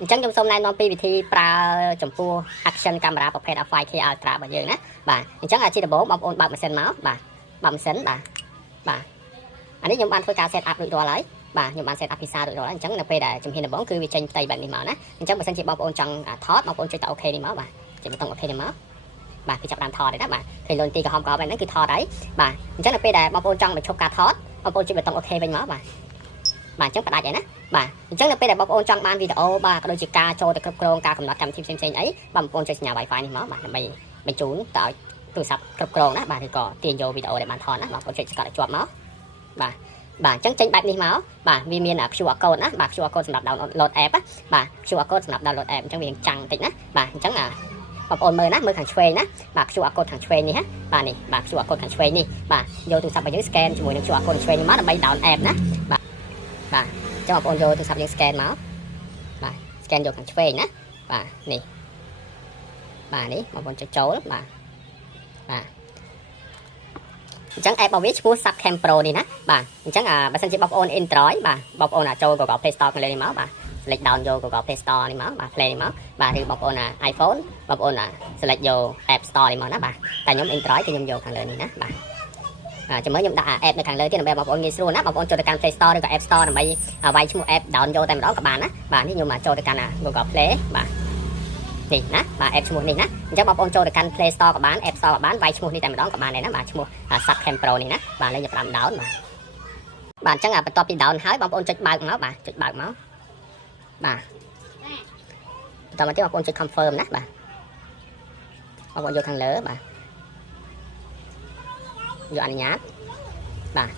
Chẳng trong xong này nó pi thì pra chấm pua action cameraประเภท 5K Ultra របស់យើងណាបាទអញ្ចឹងអាជីដំបូងបងប្អូនបើកម៉ាស៊ីនមកបាទបើកម៉ាស៊ីនបាទអានេះខ្ញុំបានធ្វើការ set up រួចរាល់ហើយបាទខ្ញុំបាន set up ភាសារួចរាល់ហើយអញ្ចឹងនៅពេលដែលជំហានដំបូងគឺវាចេញផ្ទៃបែបនេះមកណាអញ្ចឹងបើសិនជាបងប្អូនចង់ថតបងប្អូនចុចទៅ OK នេះមកបាទចុចប៊ូតុង OK នេះមកបាទគឺចាប់ដើមថតហើយណាបាទឃើញលុនទីក្រហមក្រហមហ្នឹងគឺថតហើយបាទអញ្ចឹងនៅពេលដែលបងប្អូនចង់បញ្ឈប់ការថតបងប្អូនចុចប៊ូតុង OK វិញមកបាទបាទអញ្ចឹងផ្ដាច់ហើយណាបាទអញ្ចឹងនៅពេលដែលបងប្អូនចង់បានវីដេអូបាទក៏ដូចជាការចូលទៅគ្រប់គ្រងការកំណត់កម្មវិធីផ្សេងៗអីបងប្អូនចុចសញ្ញា Wi-Fi នេះមកបាទដើម្បីបញ្ជូនទៅឲ្យទូរស័ព្ទគ្រប់គ្រងណាបាទឬក៏ទាញយកវីដេអូដែលបានថតណាបងប្អូនចុចស្កត់ឲ្យជាប់មកបាទបាទអញ្ចឹងចេញបែបនេះមកបាទវាមាន QR code ណាបាទ QR code សម្រាប់ download app ណាបាទ QR code សម្រាប់ download app អញ្ចឹងវាចាំងតិចណាបាទអញ្ចឹងបងប្អូនមើលណាមើលខាងឆ្វេងណាបាទ QR code ខាងឆ្វេងនេះណាបាទនេះបាទ QR code ខាងឆ្វេងនេះបាទយកទូរស័ព្ទរបស់យើង scan ជាមួយនឹង QR code ឆ្វេងនេះមកដើម្បី down app ណាបាទចាំបងប្អូនយកទូរស័ព្ទយើង scan មកបាទ scan យកខាងឆ្វេងណាបាទនេះបាទនេះបងប្អូនចុចចូលបាទអញ្ចឹង app របស់វាឈ្មោះ Subcam Pro នេះណាបាទអញ្ចឹងបើសិនជាបងប្អូន Android បាទបងប្អូនចូល Google Play Store ខាងលើនេះមកបាទ select down យក Google Play Store នេះមកបាទ Play នេះមកបាទឬបងប្អូនiPhone បងប្អូនselect យក App Store នេះមកណាបាទតែខ្ញុំ Android គឺខ្ញុំយកខាងលើនេះណាបាទចាំមើលខ្ញុំដាក់ app នៅខាងលើទៀតដើម្បីបងប្អូនងាយស្រួលណាបងប្អូនចូលទៅកាន់ Play Store ឬក៏ App Store ដើម្បីវាយឈ្មោះ app down យកតែម្ដងក៏បានណាបាទនេះខ្ញុំចូលទៅកាន់ Google Play បាទនេះណាបាទ app ឈ្មោះនេះណាអញ្ចឹងបងប្អូនចូលទៅកាន់ Play Store ក៏បាន App Store ក៏បានវាយឈ្មោះនេះតែម្ដងក៏បានដែរណាបាទឈ្មោះ Subcam Pro នេះណាបាទលេខ5 down បាទអញ្ចឹងបន្ទាប់ពី down ហើយបងប្អូនចុចបើកមកបាទចុចបើកមកបាទបន្តមកទៀតបងប្អូនចុច confirm ណាបាទបងប្អូនយកខាងលើបាទយកអនុញ្ញាតបាទ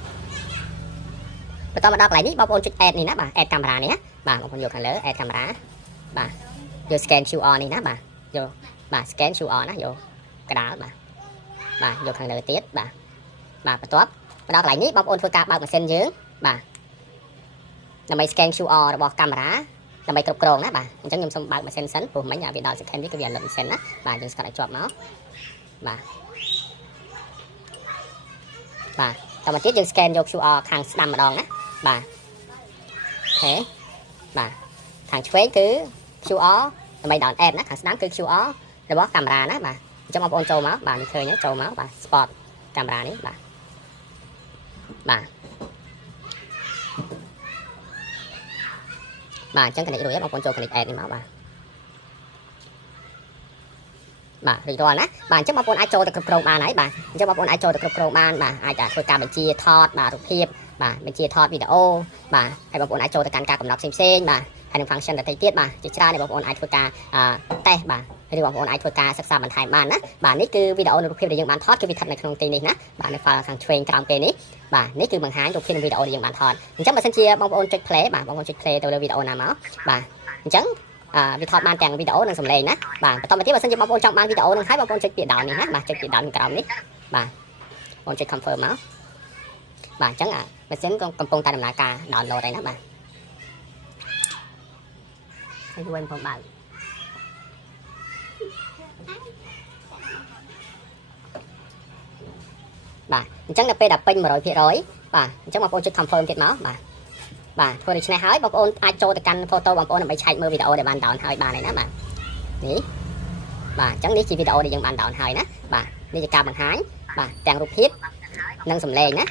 បន្តមកដល់កន្លែងនេះបងប្អូនចុច add នេះណាបាទ add camera នេះណាបាទបងប្អូនយកខាងលើ add camera បាទយក scan QR នេះណាបាទយកបាទ scan QR ណាយកកដាលបាទយកខាងលើទៀតបាទបន្ទាប់មកដល់កន្លែងនេះបងប្អូនធ្វើការបើកម៉ាស៊ីនយើងបាទដើម្បី scan QR របស់កាមេរ៉ាដើម្បីគ្រប់គ្រងណាបាទអញ្ចឹងខ្ញុំសូមបើកម៉ាស៊ីនសិនព្រោះមិញវាដល់ second នេះគឺវាលុតម៉ាស៊ីនណាបាទយើងស្កាត់ឲ្យជាប់មកបាទតមកទៀតយើង scan យក QR ខាងស្ដាំម្ដងណាបាទអូខេបាទខាងឆ្វេងគឺ QR ដើម្បី down app ណាខាងស្ដាំគឺ QR របស់កាមេរ៉ាណាបាទអញ្ចឹងបងប្អូនចូលមកបាទនេះឃើញចូលមកបាទ spot កាមេរ៉ានេះបាទអញ្ចឹង connect រួចហើយបងប្អូនចូល connect add នេះមកបាទរីករាល់ណាបាទអញ្ចឹងបងប្អូនអាចចូលទៅគ្រប់គ្រងបានហើយបាទអញ្ចឹងបងប្អូនអាចចូលទៅគ្រប់គ្រងបានបាទអាចធ្វើការបញ្ជាថតបាទរូបភាពបាទបញ្ជាថតវីដេអូបាទហើយបងប្អូនអាចចូលទៅកាន់ការកំណត់ផ្សេងៗបាទហើយនឹង function ដទៃទៀតបាទជាច្រើនដែលបងប្អូនអាចធ្វើការតេស្តបាទឬបងប្អូនអាចធ្វើការសិក្សាបន្ថែមបានណាបាទនេះគឺវីដេអូនិងរូបភាពដែលយើងបានថតគឺវាស្ថិតនៅក្នុងទីនេះណាបាទនៅ file ខាងឆ្វេងក្រោមគេនេះបាទនេះគឺបង្ហាញរូបភាពនិងវីដេអូដែលយើងបានថតអញ្ចឹងបើសិនជាបងប្អូនចុច play បាទបងប្អូនចុច play ទៅលើវីដេអូណាមកបាទអញ្ចឹងវាថតបានទាំងវីដេអូនិងសំឡេងណាបាទបន្តមកទៀតបើសិនជាបងប្អូនចង់បានវីដេអូនឹងហើយបងប្អូនចុចពាក្យ down នេះណាបាទចុចពាក្យ down ក្រោមនេះបាទបងចុច confirm មកបាទអញ្ចឹងម៉ាស៊ីនកំពុងតែដំណើរការ download ហើយណាបាទហើយជួយខ្ញុំបើកបាទអញ្ចឹងដល់ពេលដល់ពេញ 100% បាទអញ្ចឹងបងប្អូនចុច confirm ទៀតមកបាទធ្វើដូច្នេះហើយបងប្អូនអាចចូលទៅកាន់ photo បងប្អូនដើម្បីឆែកមើលវីដេអូដែលបាន down ហើយបានហើយណាបាទនេះបាទអញ្ចឹងនេះជាវីដេអូដែលយើងបាន down ហើយណាបាទនេះជាការបង្ហាញបាទទាំងរូបភាពនិងសំឡេងណា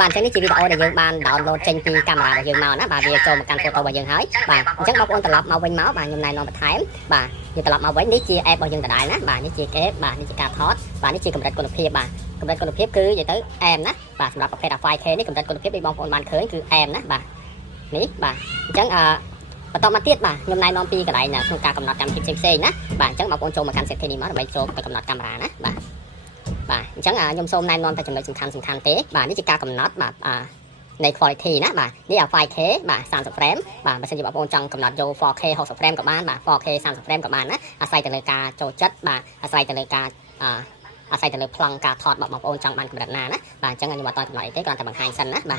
បាទអញ្ចឹងនេះជាវីដេអូដែលយើងបាន download ចេញពីកាមេរ៉ារបស់យើងមកណាបាទវាចូលមកកាន់ photo របស់យើងហើយបាទអញ្ចឹងបងប្អូនត្រឡប់មកវិញមកបាទខ្ញុំណែនាំបន្ថែមបាទយើងត្រឡប់មកវិញនេះជា app របស់យើងដដែលណាបាទនេះជា app បាទនេះជាការថតបាទនេះជាកម្រិតគុណភាពបាទកម្រិតគុណភាពគឺនិយាយទៅអែមណាបាទសម្រាប់ប្រភេទ 5K នេះកម្រិតគុណភាពដូចបងប្អូនបានឃើញគឺអែមណាបាទនេះបាទអញ្ចឹងបន្តមកទៀតបាទខ្ញុំណែនាំពីកន្លែងក្នុងការកំណត់កម្មវិធីផ្សេងៗណាបាទអញ្ចឹងបងប្អូនចូលមកកាន់ setting នេះមកដើម្បីចូលទៅកំណត់កាមេរ៉ាណាបាទអញ្ចឹងខ្ញុំសូមណែនាំតែចំណុចសំខាន់ទេបាទនេះជាការកំណត់បាទនៃ quality ណាបាទនេះ 5K បាទ30 frame បាទបើសិនជាបងប្អូនចង់កំណត់យក 4K 60 frame ក៏បានបាទ 4K 30 frame ក៏បានណាអាស្រ័យទៅលើការចូលចិត្តបាទអាស្រ័យទៅលើការអាស្រ័យទៅលើប្លង់ការថតរបស់បងប្អូនចង់បានកម្រិតណាណាបាទអញ្ចឹងខ្ញុំអត់តកំណត់អីទេគ្រាន់តែបង្ហាញសិនណាបា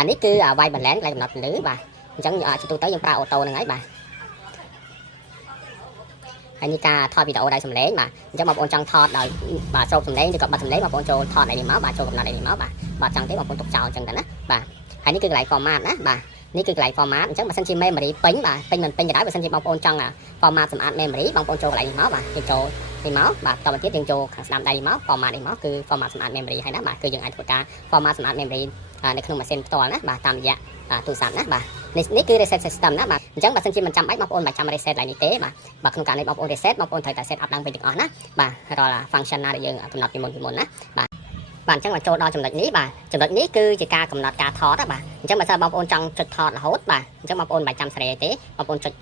ទនេះគឺ white balance កន្លែងកំណត់ពន្លឺបាទអញ្ចឹងជាទូទៅយើងប្រើអូតូហ្នឹងហើយបាទហើយនេះការថតវីដេអូដោយសំឡេងបាទអញ្ចឹងបងប្អូនចង់ថតដោយបាទស្រូបសំឡេងឬក៏បិទសំឡេងបងប្អូនចូលថតអីនេះមកបាទចូលកំណត់អីនេះមកបាទអញ្ចឹងទេបងប្អូនទុកចោលអញ្ចឹងទៅណាបាទហើយនេះគឺកន្លែង format ណាបាទ នេះគឺកន្លែង format អញ្ចឹងបើសិនជា memory ពេញបាទពេញមិនពេញក៏ដោយបើសិនជាបងប្អូនចង់ format សម្អាត memory បងប្អូនចូលកន្លែងនេះមកបាទយើងចូលនេះមកបាទបន្តមកទៀតយើងចូលខាងស្ដាំដៃនេះមក format នេះមកគឺ format សម្អាត memory ហើយណាបាទគឺយើងអាចធ្វើការ format សម្អាត memory នៅក្នុងម៉ាស៊ីនផ្ទាល់ណាបាទតាមរយៈទូរស័ព្ទណាបាទនេះគឺ reset system ណាបាទអញ្ចឹងបើសិនជាមិនចាំបាច់បងប្អូនមិនចាំ reset ឡើងនេះទេបាទក្នុងការនេះបងប្អូន reset បងប្អូនត្រូវតែ set up ឡើងវិញទាំងអស់ណាបាទរាល់ function ណាដែលយើងកំណត់ពីមុនណាបាទអញ្ចឹងមកចូលដល់ចំណុចនេះបាទចំណុចនេះគឺជាការកំណត់ការថតណាបាទអញ្ចឹងបើសិនបងប្អូនចង់ចុចថតរហូតបាទអញ្ចឹងបងប្អូនមិនចាំសេរីទេបងប្អូនចុច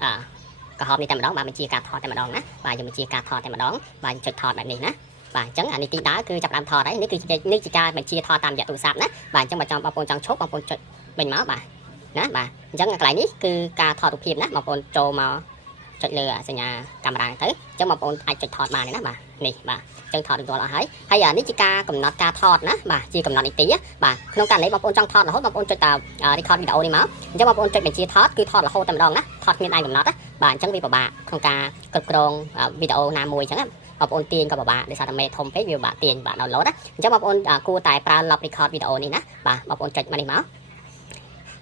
កំហប់នេះតែម្ដងបាទបញ្ជាការថតតែម្ដងណាបាទយើងបញ្ជាការថតតែម្ដងបាទចុចថតបែបនេះណាបាទអញ្ចឹងអានេះទីដើរគឺចាប់ដើមថតហើយនេះគឺជាការបញ្ជាថតតាមរយៈទូរស័ព្ទណាបាទអញ្ចឹងបើចង់បងប្អូនចង់ឈប់បងប្អូនចុចវិញមកបាទណាបាទអញ្ចឹងកន្លែងនេះគឺការថតរូបភាពណាបងប្អូនចូលមកចុចលើសញ្ញាកាមេរ៉ាទៅអញ្ចឹងបងប្អូនអាចចុចថតបានណាបាទនេះបាទអញ្ចឹងថតរួចរាល់អស់ហើយនេះជាការកំណត់ការថតណាបាទជាកំណត់នីតិបាទក្នុងករណីបងប្អូនចង់ថតរហូតបងប្អូនចុចតា record វីដេអូនេះមកអញ្ចឹងបងប្អូនចុចបញ្ជាថតគឺថតរហូតតែម្ដងណាថតគ្មានឯងកំណត់ណាបាទអញ្ចឹងវាពិបាកក្នុងការគ្រប់គ្រងវីដេអូណាមួយអញ្ចឹងបងប្អូនទាញក៏ពិបាកដោយសារតែមេធំពេកវាពិបាកទាញបាទ download ណាអញ្ចឹងបងប្អូនគួរតែប្រើ lock record វីដេអូនេះណាបាទបងប្អូនចុចមកនេះមក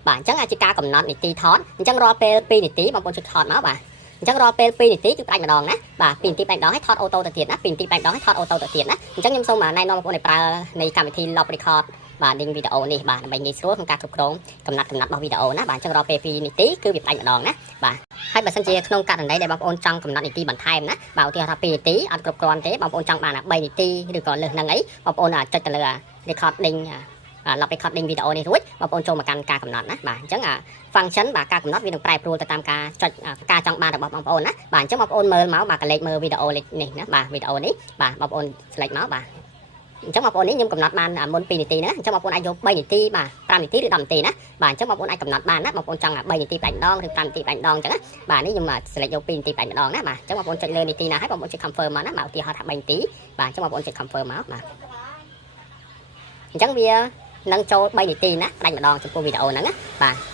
បាទអញ្ចឹងអាចជាការកំណត់នីតិថតអញ្ចឹងរាល់ពេល2នាទីបងប្អូនចុចថតមកបាទអញ្ចឹងរាល់ពេល2នាទីគឺផ្ដាច់ម្ដងណាបាទ2នាទីផ្ដាច់ម្ដងហើយថតអូតូទៅទៀតណា2នាទីផ្ដាច់ម្ដងហើយថតអូតូទៅទៀតណាអញ្ចឹងខ្ញុំសូមណែនាំបងប្អូនឲ្យប្រើនៃកម្មវិធី lock record បាទ link វីដេអូនេះបាទដើម្បីងាយស្រួលក្នុងការគ្រប់គ្រងកំណត់របស់វីដេអូណាបាទអញ្ចឹងរាល់ពេល2នាទីគឺវាផ្ដាច់ម្ដងណាបាទហើយបើសិនជាក្នុងករណីដែលបងប្អូនចង់កំណត់នីតិបន្ថែមណាបាទឧទាហរណ៍ថា2នាទីអត់គ្រប់គ្រាន់ទេបងប្អូនចង់បាន3នាទីឬក៏លើសហ្នឹងអីបងប្អូនចុចទៅលើ recording lock recording វីដេអូនេះរួចបងប្អូនចូលមកកាន់ការកំណត់ណាបាទអញ្ចឹងfunction បាទការកំណត់វានឹងប្រែប្រួលទៅតាមការចុចការចង់បានរបស់បងប្អូនណាបាទអញ្ចឹងបងប្អូនមើលមកបាទកលេចមើលវីដេអូនេះណាបាទវីដេអូនេះបាទបងប្អូន select មកបាទអញ្ចឹងបងប្អូននេះខ្ញុំកំណត់បានមុន2នាទីណាអញ្ចឹងបងប្អូនអាចយក3នាទីបាទ5នាទីឬ10នាទីណាបាទអញ្ចឹងបងប្អូនអាចកំណត់បានណាបងប្អូនចង់3នាទីផ្ដាច់ម្ដងឬ5នាទីផ្ដាច់ម្ដងអញ្ចឹងណាបាទនេះខ្ញុំ select យក2នាទីផ្ដាច់ម្ដងណាបាទអញ្ចឹងបងប្អូនចុចលើនាទីណាហើយបងប្អូនចុច confirm មកណាបាទឧទាហរណ៍ថា3នាទីបាទអញ្ចឹងបងប្អូនចុច confirm មកបាទអញ្ចឹងវានឹងចូល3នាទីណាផ្ដាច់ម្ដងចំពោះវីដេអូហ្នឹងណាបាទ